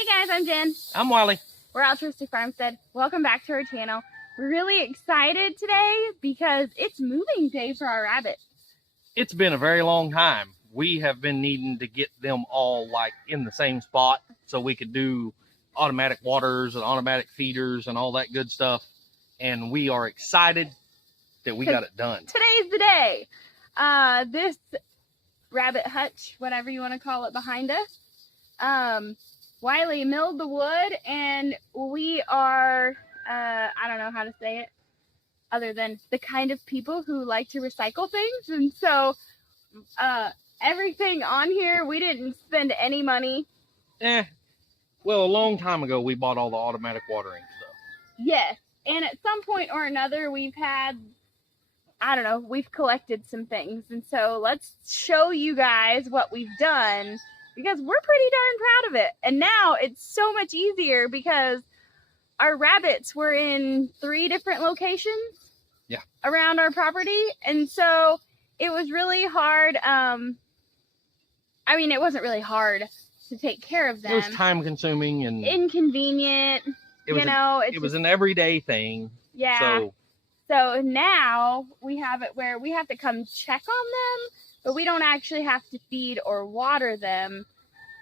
Hey guys, I'm Jen. I'm Wally. We're Altruistic Farmstead. Welcome back to our channel. We're really excited today because it's moving day for our rabbits. It's been a very long time. We have been needing to get them all like in the same spot so we could do automatic waters and automatic feeders and all that good stuff. And we are excited that we got it done. Today's the day. This rabbit hutch, whatever you want to call it, behind us. Wiley milled the wood, and we are, I don't know how to say it, other than the kind of people who like to recycle things. And so, everything on here, we didn't spend any money. Well, a long time ago, we bought all the automatic watering stuff. Yes. And at some point or another, we've had, I don't know, we've collected some things. And so let's show you guys what we've done, because we're pretty darn proud of it. And now it's so much easier because our rabbits were in 3 different locations around our property. And so it was really hard. I mean, it wasn't really hard to take care of them. It was time consuming and inconvenient. It was an everyday thing. Yeah. So now we have it where we have to come check on them, but we don't actually have to feed or water them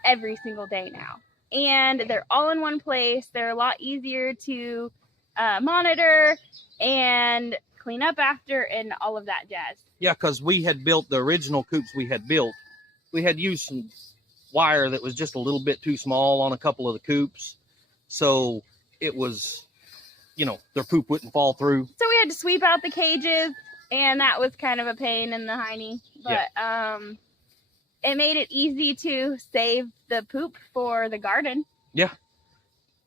every single day now. And they're all in one place. They're a lot easier to monitor and clean up after and all of that jazz. Yeah, because we had built the original coops we had built. We had used some wire that was just a little bit too small on a couple of the coops. So it was, their poop wouldn't fall through. So we had to sweep out the cages, and that was kind of a pain in the hiney. But it made it easy to save the poop for the garden. Yeah.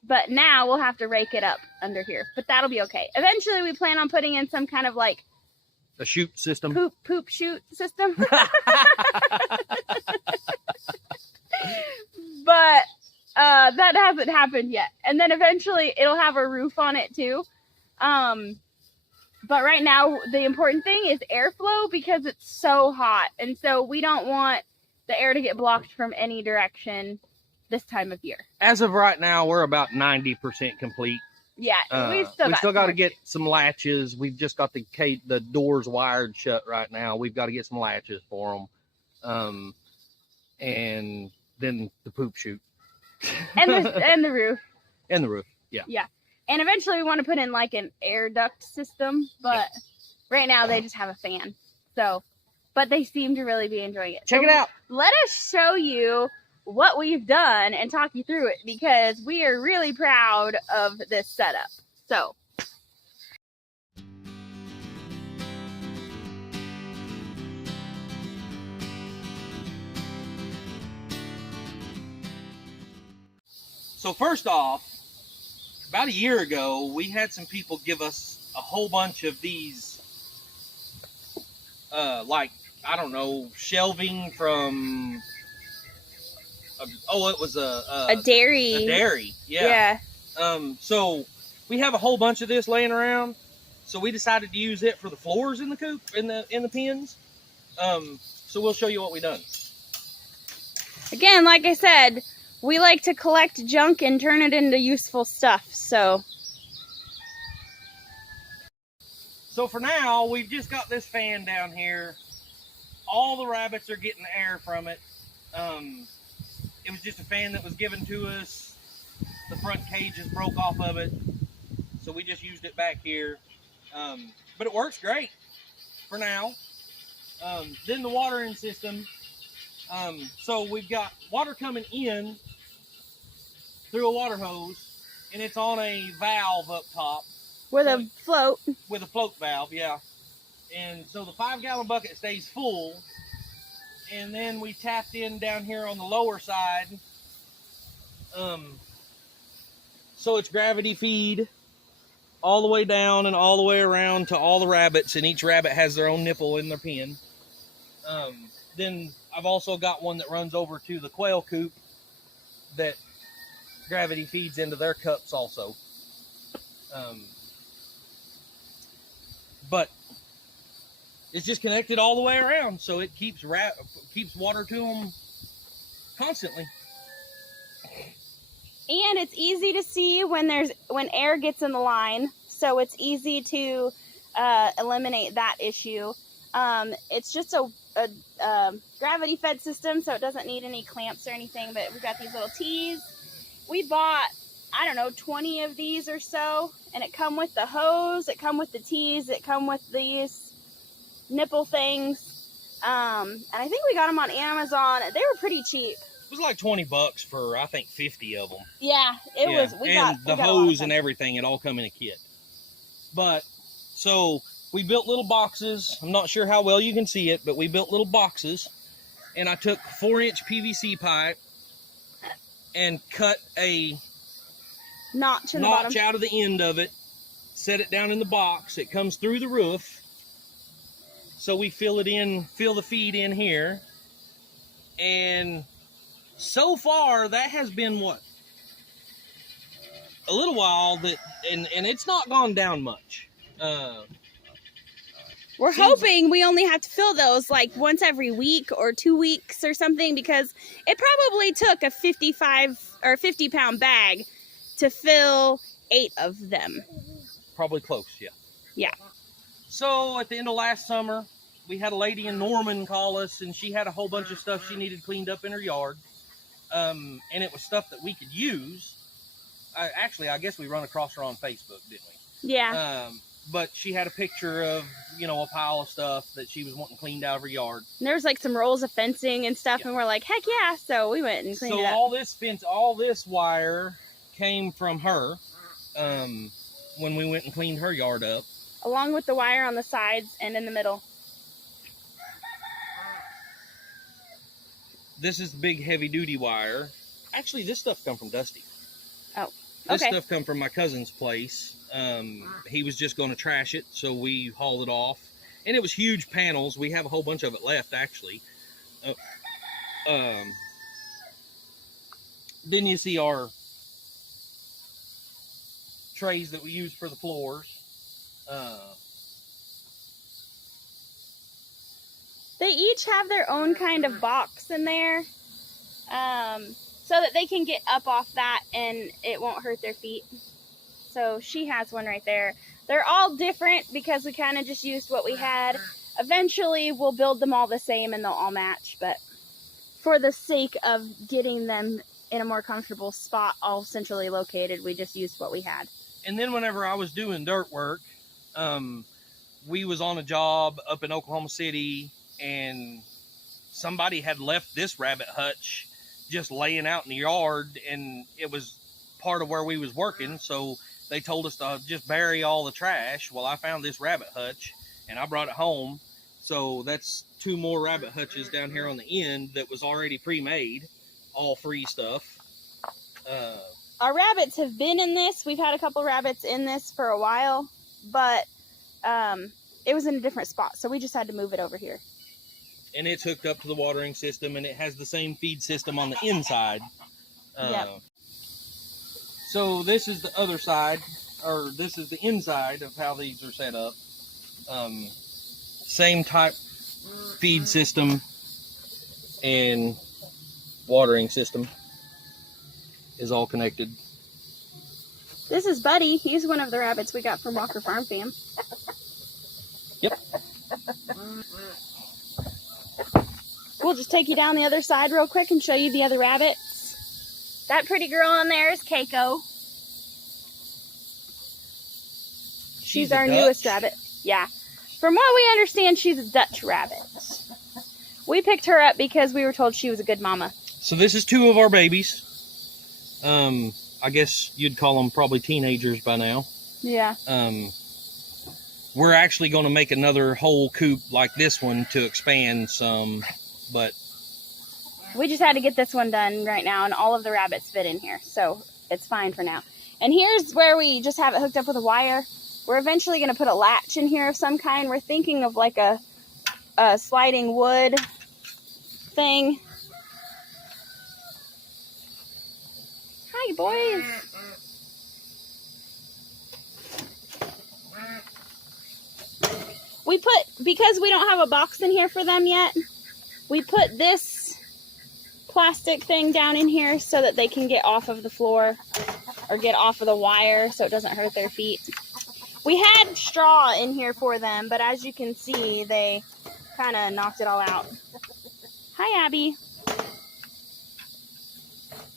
But now we'll have to rake it up under here. But that'll be okay. Eventually we plan on putting in some kind of like a chute system. Poop chute system. But that hasn't happened yet. And then eventually it'll have a roof on it too. But right now the important thing is airflow, because it's so hot. And so we don't want the air to get blocked from any direction this time of year. As of right now, we're about 90% complete. Yeah, we still got to get some latches. We've just got the doors wired shut right now. We've got to get some latches for them. And then the poop chute. And the roof. And the roof, yeah. Yeah. And eventually we want to put in like an air duct system, but right now they just have a fan. So, but they seem to really be enjoying it. Check it out. Let us show you what we've done and talk you through it, because we are really proud of this setup. So. So first off, about a year ago, we had some people give us a whole bunch of these, shelving from, it was a dairy. A dairy, yeah. So we have a whole bunch of this laying around. So we decided to use it for the floors in the coop, in the pens. So we'll show you what we done. Again, like I said, we like to collect junk and turn it into useful stuff, so for now, we've just got this fan down here. All the rabbits are getting air from it. It was just a fan that was given to us. The front cages broke off of it, so we just used it back here. But it works great for now. Then the watering system. So we've got water coming in through a water hose, and it's on a valve up top. With a float. With a float valve, yeah. And so the 5-gallon bucket stays full, and then we tapped in down here on the lower side. So it's gravity feed all the way down and all the way around to all the rabbits, and each rabbit has their own nipple in their pen. Then I've also got one that runs over to the quail coop that gravity feeds into their cups also. But it's just connected all the way around, so it keeps water to them constantly. And it's easy to see when air gets in the line, so it's easy to eliminate that issue. It's just a gravity fed system, so it doesn't need any clamps or anything, but we've got these little tees. We bought, I don't know, 20 of these or so, and it come with the hose, it come with the tees, it come with these nipple things. And I think we got them on Amazon. They were pretty cheap. It was like $20 for, I think, 50 of them. Yeah, it was. We got the hose and everything, it all come in a kit. But, so, we built little boxes. I'm not sure how well you can see it, but we built little boxes. And I took 4-inch PVC pipe and cut a notch out of the end of it, set it down in the box. It comes through the roof. So we fill the feed in here. And so far, that has been what? A little while, and it's not gone down much. We're hoping we only have to fill those like once every week or 2 weeks or something, because it probably took a 55 or 50-pound bag to fill 8 of them. Probably close, yeah. Yeah. So at the end of last summer, we had a lady in Norman call us, and she had a whole bunch of stuff she needed cleaned up in her yard. And it was stuff that we could use. I guess we run across her on Facebook, didn't we? Yeah. But she had a picture of, a pile of stuff that she was wanting cleaned out of her yard. And there was like some rolls of fencing and stuff, and we're like, heck yeah. So we went and cleaned it up. So all this wire came from her when we went and cleaned her yard up. Along with the wire on the sides and in the middle. This is the big heavy-duty wire. Actually, this stuff come from Dusty. Oh, okay. This stuff come from my cousin's place. He was just going to trash it, so we hauled it off. And it was huge panels. We have a whole bunch of it left, actually. Then you see our trays that we use for the floors. They each have their own kind of box in there, so that they can get up off that and it won't hurt their feet. So she has one right there. They're all different because we kind of just used what we had. Eventually, we'll build them all the same and they'll all match, but for the sake of getting them in a more comfortable spot, all centrally located, we just used what we had. And then whenever I was doing dirt work, we was on a job up in Oklahoma City, and somebody had left this rabbit hutch just laying out in the yard, and it was part of where we was working, so they told us to just bury all the trash. Well, I found this rabbit hutch, and I brought it home, so that's 2 more rabbit hutches down here on the end that was already pre-made, all free stuff. Our rabbits have been in this. We've had a couple rabbits in this for a while, but it was in a different spot, so we just had to move it over here. And it's hooked up to the watering system, and it has the same feed system on the inside. Yep. So this is the other side, or this is the inside of how these are set up. Same type feed system and watering system is all connected. This is Buddy. He's one of the rabbits we got from Walker Farm Fam. Yep. We'll just take you down the other side real quick and show you the other rabbits. That pretty girl in there is Keiko. She's our newest rabbit. Yeah. From what we understand, she's a Dutch rabbit. We picked her up because we were told she was a good mama. So this is 2 of our babies. I guess you'd call them probably teenagers by now. Yeah. We're actually going to make another whole coop like this one to expand some, but we just had to get this one done right now, and all of the rabbits fit in here, so it's fine for now. And here's where we just have it hooked up with a wire. We're eventually going to put a latch in here of some kind. We're thinking of like a sliding wood thing. Hi, boys. Because we don't have a box in here for them yet, we put this plastic thing down in here so that they can get off of the floor or get off of the wire so it doesn't hurt their feet. We had straw in here for them, but as you can see, they kind of knocked it all out. Hi, Abby.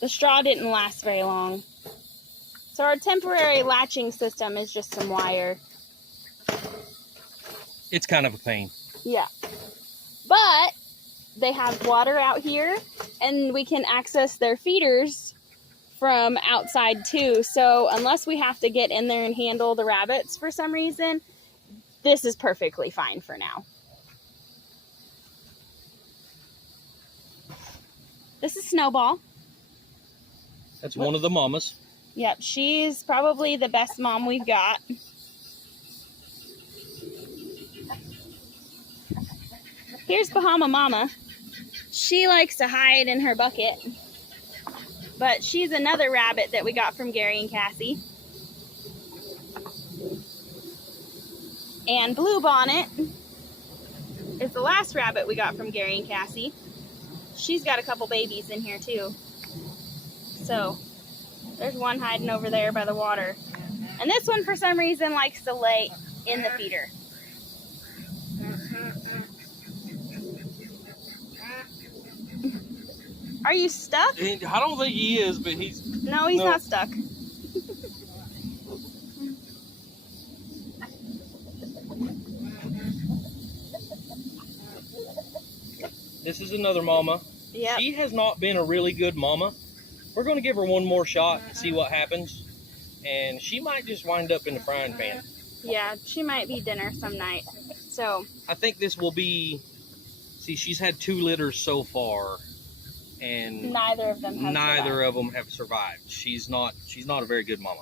The straw didn't last very long. So our temporary latching system is just some wire. It's kind of a pain. Yeah. But they have water out here, and we can access their feeders from outside too. So unless we have to get in there and handle the rabbits for some reason, this is perfectly fine for now. This is Snowball. That's one of the mamas. Yep, she's probably the best mom we've got. Here's Bahama Mama. She likes to hide in her bucket. But she's another rabbit that we got from Gary and Cassie. And Blue Bonnet is the last rabbit we got from Gary and Cassie. She's got a couple babies in here too. So there's one hiding over there by the water. And this one for some reason likes to lay in the feeder. Are you stuck? I don't think he is, but he's... No, he's not stuck. This is another mama. Yep. She has not been a really good mama. We're going to give her one more shot and see what happens. And she might just wind up in the frying pan. Yeah, she might be dinner some night. So I think this will be... See, she's had 2 litters so far. And neither of them have survived. She's not a very good mama.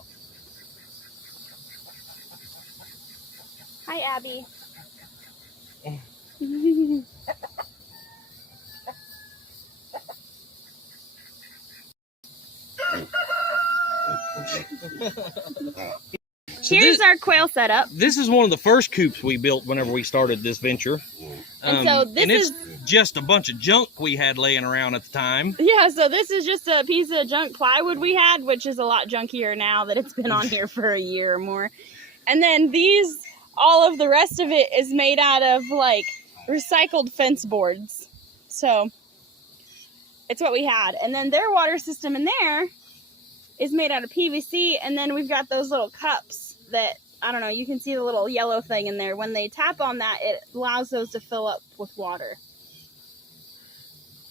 Hi, Abby. So here's our quail setup. This is one of the first coops we built whenever we started this venture. And so this is just a bunch of junk we had laying around at the time. Yeah, so this is just a piece of junk plywood we had, which is a lot junkier now that it's been on here for a year or more. And then all of the rest of it is made out of like recycled fence boards. So it's what we had. And then their water system in there is made out of PVC, and then we've got those little cups that, I don't know, you can see the little yellow thing in there. When they tap on that, it allows those to fill up with water.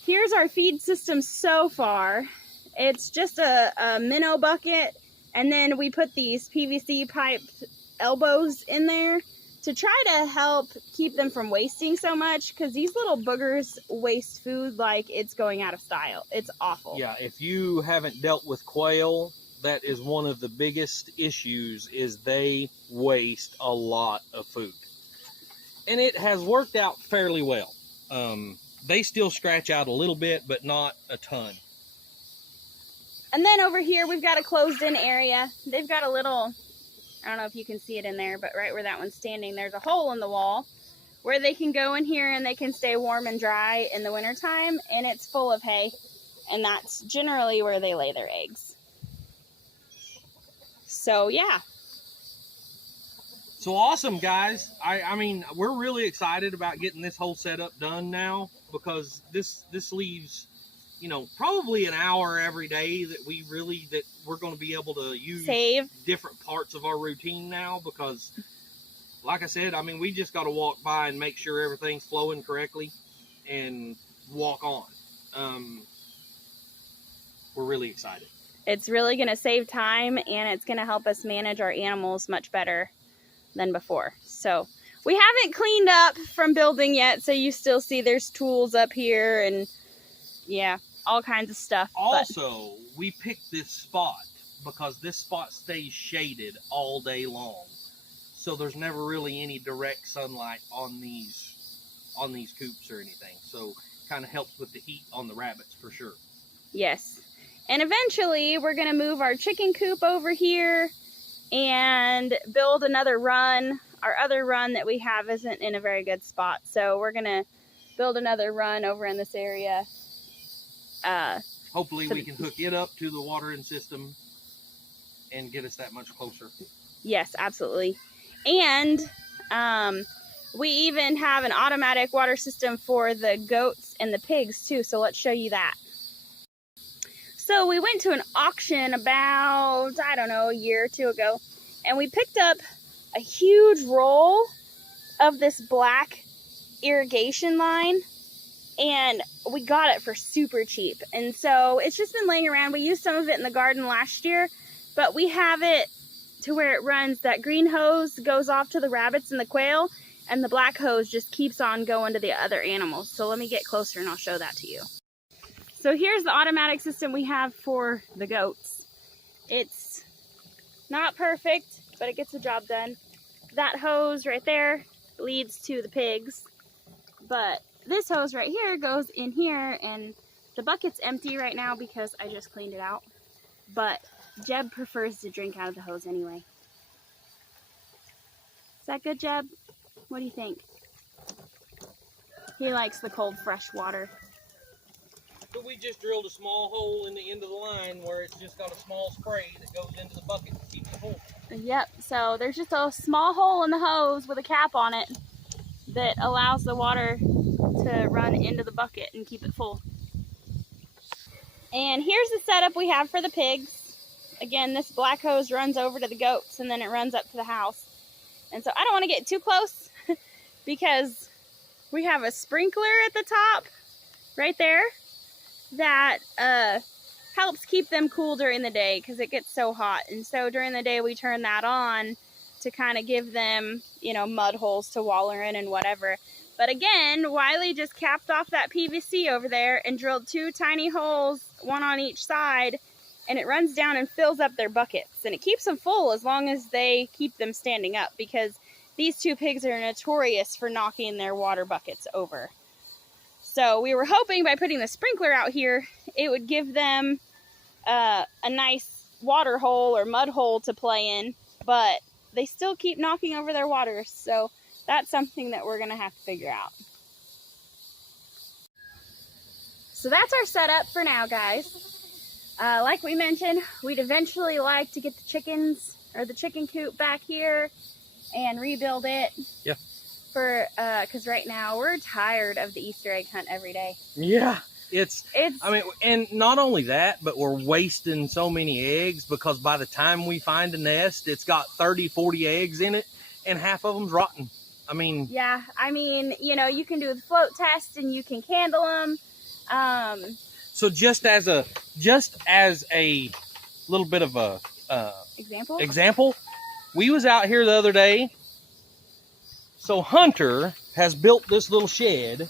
Here's our feed system so far. It's just a minnow bucket, and then we put these PVC pipe elbows in there to try to help keep them from wasting so much, because these little boogers waste food like it's going out of style. It's awful. Yeah, if you haven't dealt with quail, that is one of the biggest issues, is they waste a lot of food. And it has worked out fairly well. They still scratch out a little bit, but not a ton. And then over here, we've got a closed-in area. They've got a little, I don't know if you can see it in there, but right where that one's standing, there's a hole in the wall where they can go in here and they can stay warm and dry in the wintertime, and it's full of hay, and that's generally where they lay their eggs. So, yeah. So awesome, guys. I mean, we're really excited about getting this whole setup done now, because this leaves, you know, probably an hour every day that we're going to be able to use different parts of our routine now, because like I said, I mean, we just got to walk by and make sure everything's flowing correctly and walk on. We're really excited. It's really going to save time, and it's going to help us manage our animals much better than before. So we haven't cleaned up from building yet, so you still see there's tools up here and yeah, all kinds of stuff. Also, we picked this spot because this spot stays shaded all day long, so there's never really any direct sunlight on these coops or anything, so kind of helps with the heat on the rabbits for sure. Yes. And eventually we're going to move our chicken coop over here and build another run. Our other run that we have isn't in a very good spot, so we're going to build another run over in this area Hopefully we can hook it up to the watering system and get us that much closer. Yes, absolutely. And we even have an automatic water system for the goats and the pigs too. So let's show you that. So we went to an auction about, I don't know, a year or two ago, and we picked up a huge roll of this black irrigation line, and we got it for super cheap. And so it's just been laying around. We used some of it in the garden last year, but we have it to where it runs. That green hose goes off to the rabbits and the quail, and the black hose just keeps on going to the other animals. So let me get closer and I'll show that to you. So here's the automatic system we have for the goats. It's not perfect, but it gets the job done. That hose right there leads to the pigs, but this hose right here goes in here, and the bucket's empty right now because I just cleaned it out, but Jeb prefers to drink out of the hose anyway. Is that good, Jeb? What do you think? He likes the cold, fresh water. So we just drilled a small hole in the end of the line where it's just got a small spray that goes into the bucket to keep it full. Yep, so there's just a small hole in the hose with a cap on it that allows the water to run into the bucket and keep it full. And here's the setup we have for the pigs. Again, this black hose runs over to the goats and then it runs up to the house. And so I don't want to get too close because we have a sprinkler at the top right there that helps keep them cool during the day because it gets so hot. And so during the day we turn that on to kind of give them, you know, mud holes to waller in and whatever. But again, Wiley just capped off that PVC over there and drilled 2 tiny holes, one on each side, and it runs down and fills up their buckets. And it keeps them full as long as they keep them standing up, because these 2 pigs are notorious for knocking their water buckets over. So we were hoping by putting the sprinkler out here, it would give them a nice water hole or mud hole to play in, but they still keep knocking over their water. So that's something that we're gonna have to figure out. So that's our setup for now, guys. Like we mentioned, we'd eventually like to get the chickens or the chicken coop back here and rebuild it. Yeah. Because right now we're tired of the Easter egg hunt every day. Yeah. I mean, and not only that, but we're wasting so many eggs because by the time we find a nest, it's got 30, 40 eggs in it and half of them's rotten. I mean, yeah, I mean, you know, you can do the float test and you can candle them. So just as a little bit of a example, we was out here the other day. So Hunter has built this little shed,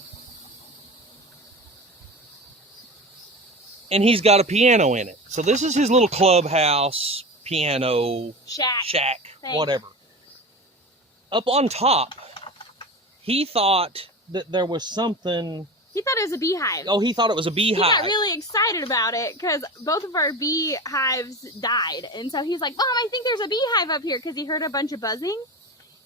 and he's got a piano in it. So this is his little clubhouse, piano, shack, whatever. Up on top, he thought that there was something. He thought it was a beehive. Oh, he thought it was a beehive. He got really excited about it because both of our beehives died. And so he's like, Mom, I think there's a beehive up here, because he heard a bunch of buzzing.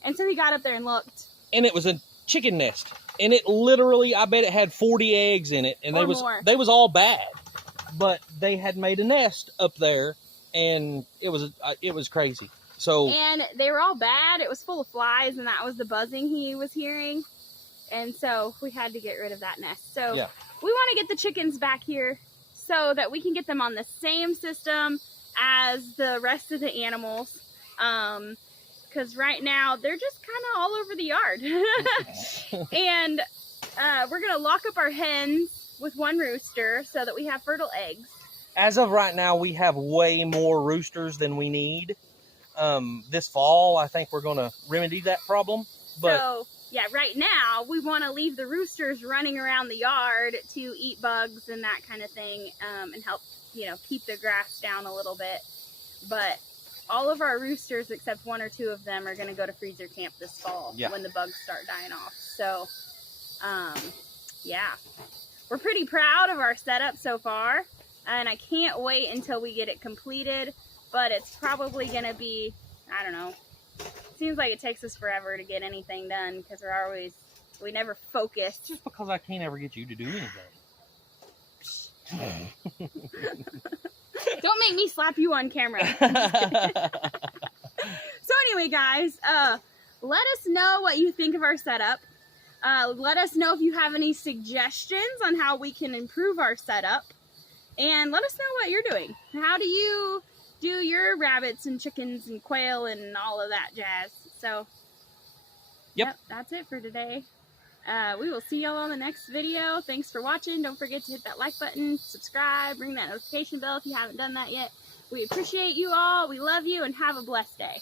And so he got up there and looked. And it was a chicken nest. And it literally, I bet it had 40 eggs in it. And they was all bad. But they had made a nest up there, and it was crazy. So, and they were all bad. It was full of flies, and that was the buzzing he was hearing. And so we had to get rid of that nest. So yeah, we want to get the chickens back here so that we can get them on the same system as the rest of the animals. Because right now they're just kind of all over the yard. And we're going to lock up our hens with 1 rooster so that we have fertile eggs. As of right now, we have way more roosters than we need. This fall, I think we're going to remedy that problem. But so, yeah, right now we want to leave the roosters running around the yard to eat bugs and that kind of thing, and help, you know, keep the grass down a little bit. But all of our roosters, except 1 or 2 of them, are going to go to freezer camp this fall when the bugs start dying off. So, yeah, we're pretty proud of our setup so far, and I can't wait until we get it completed. But it's probably going to be, I don't know, seems like it takes us forever to get anything done because we never focus. Just because I can't ever get you to do anything. Don't make me slap you on camera. So anyway, guys, let us know what you think of our setup. Let us know if you have any suggestions on how we can improve our setup. And let us know what you're doing. How do you do your rabbits and chickens and quail and all of that jazz? So, yep, that's it for today. We will see y'all on the next video. Thanks for watching. Don't forget to hit that like button, subscribe, ring that notification bell if you haven't done that yet. We appreciate you all. We love you, and have a blessed day.